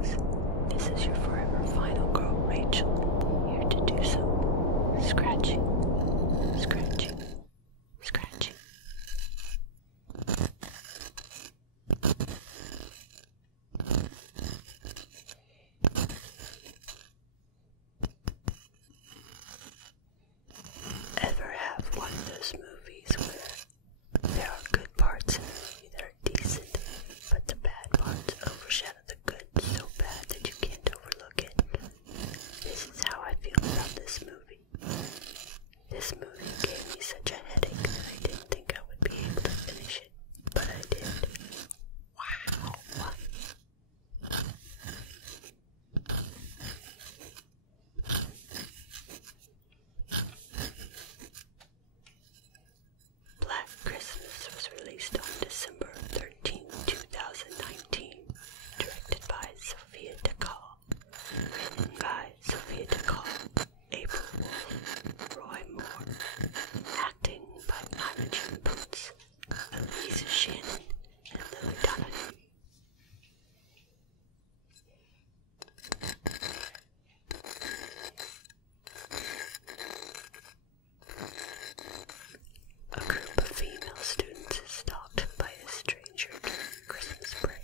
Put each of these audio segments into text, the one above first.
relax. This is your forever final girl, Rachel, here to do some scratching, scratching, scratching. Ever have one of those movies where there are good parts in the movie that are decent, but the bad parts overshadow the good so bad that you can't overlook it? This is how I feel about this movie. This movie gave me such a headache that I didn't think I would be able to finish it, but I did. Wow. Black Christmas was released on December 13, 2019, directed by Sophia Dacall, written by Sophia Dacall, April Wolf, Roy Moore, acting by Imogen Poots, Elise Shannon, and Lily Donahue. A group of female students is stalked by a stranger during Christmas break.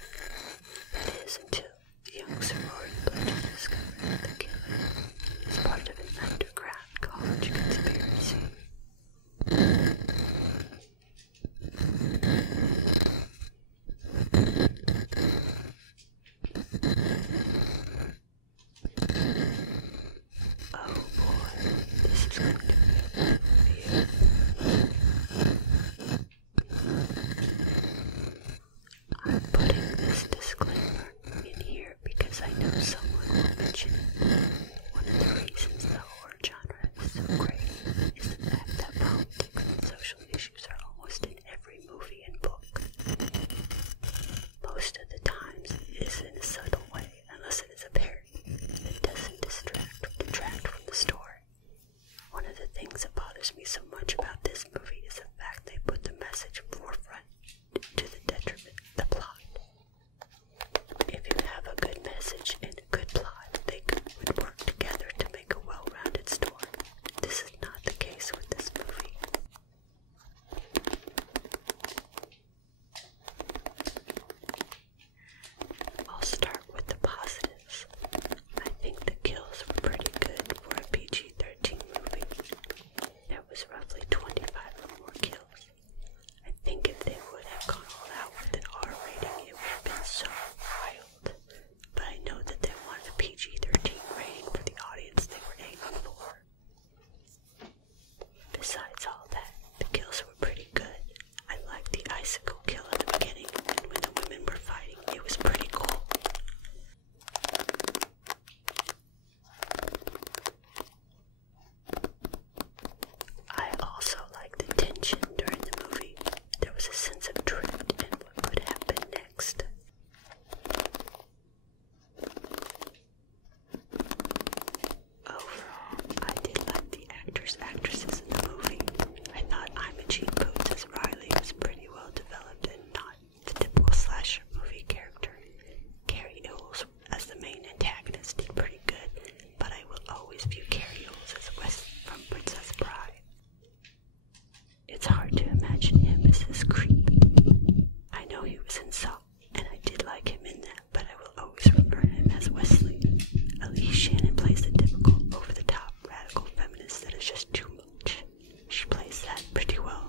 That is until the young sorority pledges discover that the killer is part of an underground college conspiracy. Oh boy, this is going to be a movie. I'm putting this disclaimer in here because I know someone will mention it. One of the reasons the horror genre is so great is the fact that politics and social issues are almost in every movie and book. Most of the times it is in a subtle way, unless it is apparent. It doesn't detract from the story. One of the things that bothers me so much about this movie is the fact they put the message forefront to the detriment of the plot. If you have a good message and a good plot, they would work together to make a well-rounded story. This is not the case with this movie. I'll start with the positives. I think the kills were pretty good for a PG-13 movie. There was roughly 25 or more kills. I think if they would have gone all out with an R rating, it would have been so wild. But I know that they wanted a PG-13 rating for the audience they were aiming for. Besides all that, the kills were pretty good. I liked the icicle kill at the beginning, and when the women were fighting, it was pretty cool. I also liked the tension during the movie. There was a sense of dread and what would happen next. Overall, I did like the actresses in the movie. I thought Imogen Poots as Riley was pretty well developed and not the typical slasher movie character. Carrie Ills as the main antagonist did pretty good, but I will always view Carrie Ills as Wes from Princess Bride. It's hard to imagine him as this creep. I know he was in Saw, and I did like him in that, but I will always remember him as Wesley. Elise Shannon plays the typical over-the-top radical feminist that is just too much. She plays that pretty well.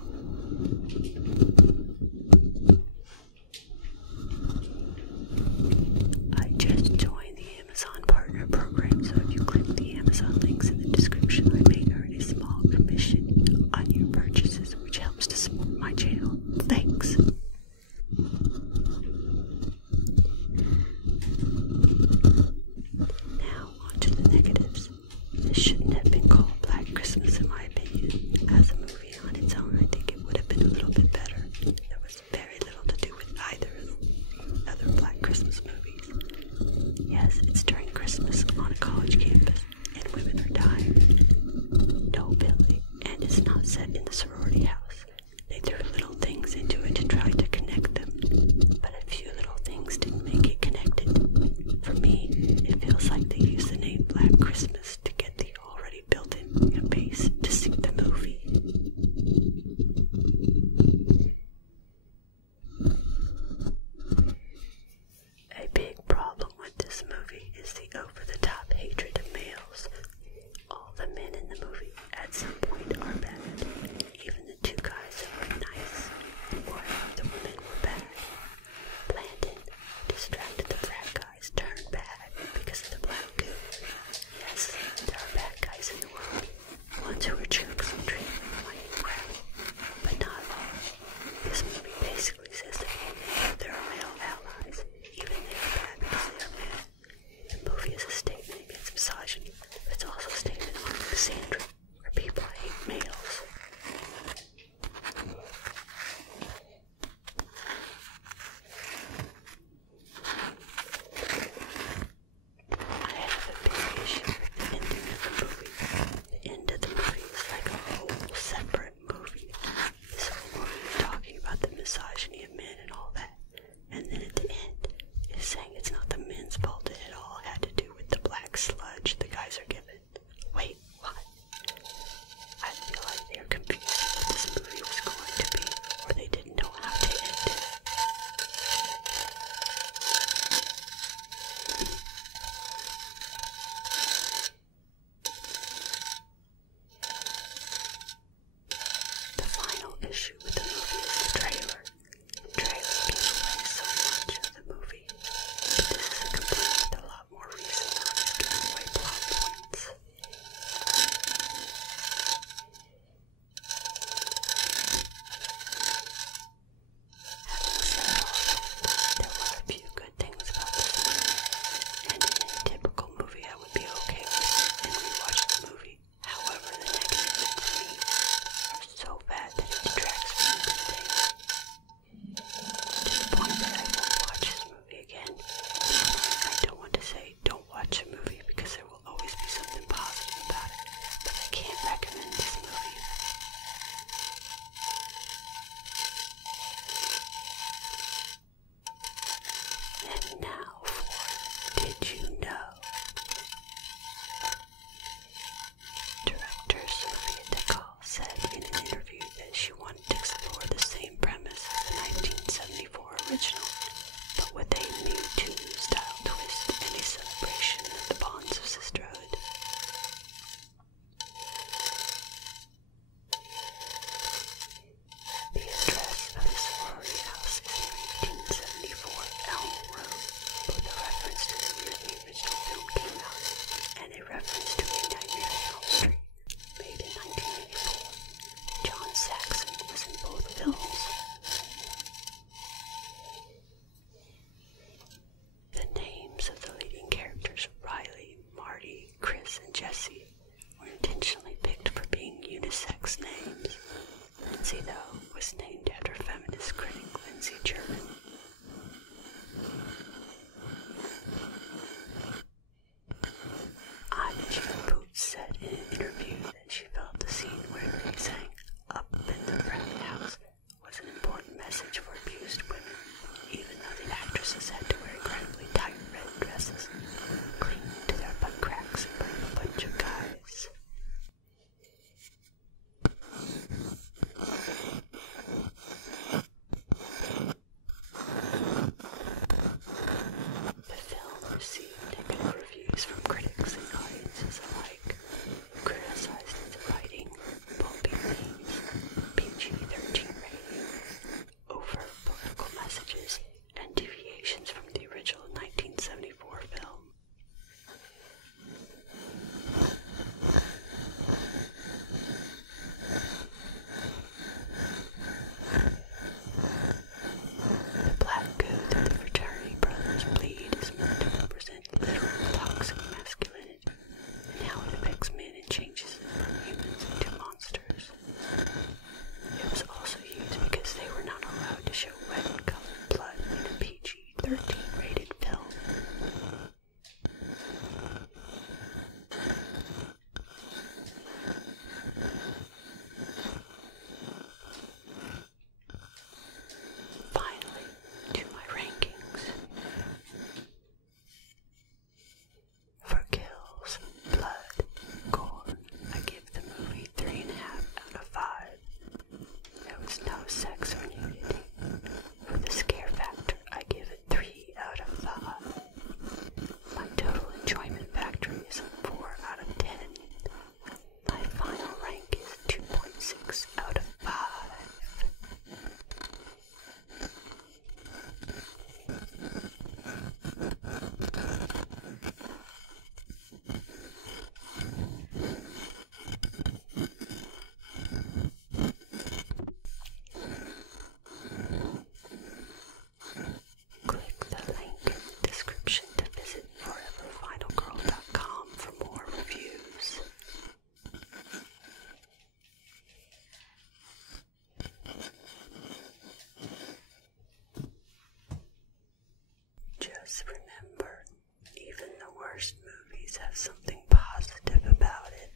I just joined the Amazon Partner Program, so if you click the Amazon links in the description, I may earn a small commission on your purchases, which helps to support my channel. Thanks! Now, on to the negatives. This shouldn't have been called Black Christmas in my opinion. As a movie on its own, I think it would have been a little bit better. There was very little to do with either of the other Black Christmas movies. Yes, it's during Christmas on a college campus, and women are dying. No Billy, and it's not set in the sorority house. They threw little things into it to try to connect them, but a few little things didn't make it connected. For me, And now for Did You Know? Director Sophia Dacall said in an interview that she wanted to explore the same premise as the 1974 original, but with a new style twist and a celebration of the bonds of sisterhood. The address of the sorority house is 1974 Elm Road, both a reference to the year the original film came out and a reference to A Nightmare on Elm Street, made in 1984. John Saxon was in both films. The names of the leading characters, Riley, Marty, Chris, and Jesse, were intentionally picked for being unisex names. Lindsay, though, was named after feminist critic Lindsay German. Imogen Poots said in an interview that she felt the scene where they sang Up in the Frat House was an important message for abused women, even though the actresses had to wear incredibly tight red dresses, clinging to their butt cracks and playing a bunch of guys. The film received negative reviews from critics and audiences alike, who criticized its writing, pulpy themes, PG-13 rating, overt political messages, and deviations from the original 1974 film. The black goo that the fraternity brothers bleed is meant to represent literal toxic masculinity and how it affects men and changes them from humans into monsters. It was also used because they were not allowed to show red and colored blood in a PG-13 rated film. Finally, to my rankings. For kills, blood, gore, I give the movie 3.5 out of 5. There was no sex or nudity. For the scare factor, I give it 3 out of 5. My total enjoyment factor is a 4 out of 10. My final rank is 2.6 out of 5. Click the link in the description to visit foreverfinalgirl.com for more reviews. Just remember, even the worst movies have something positive about it.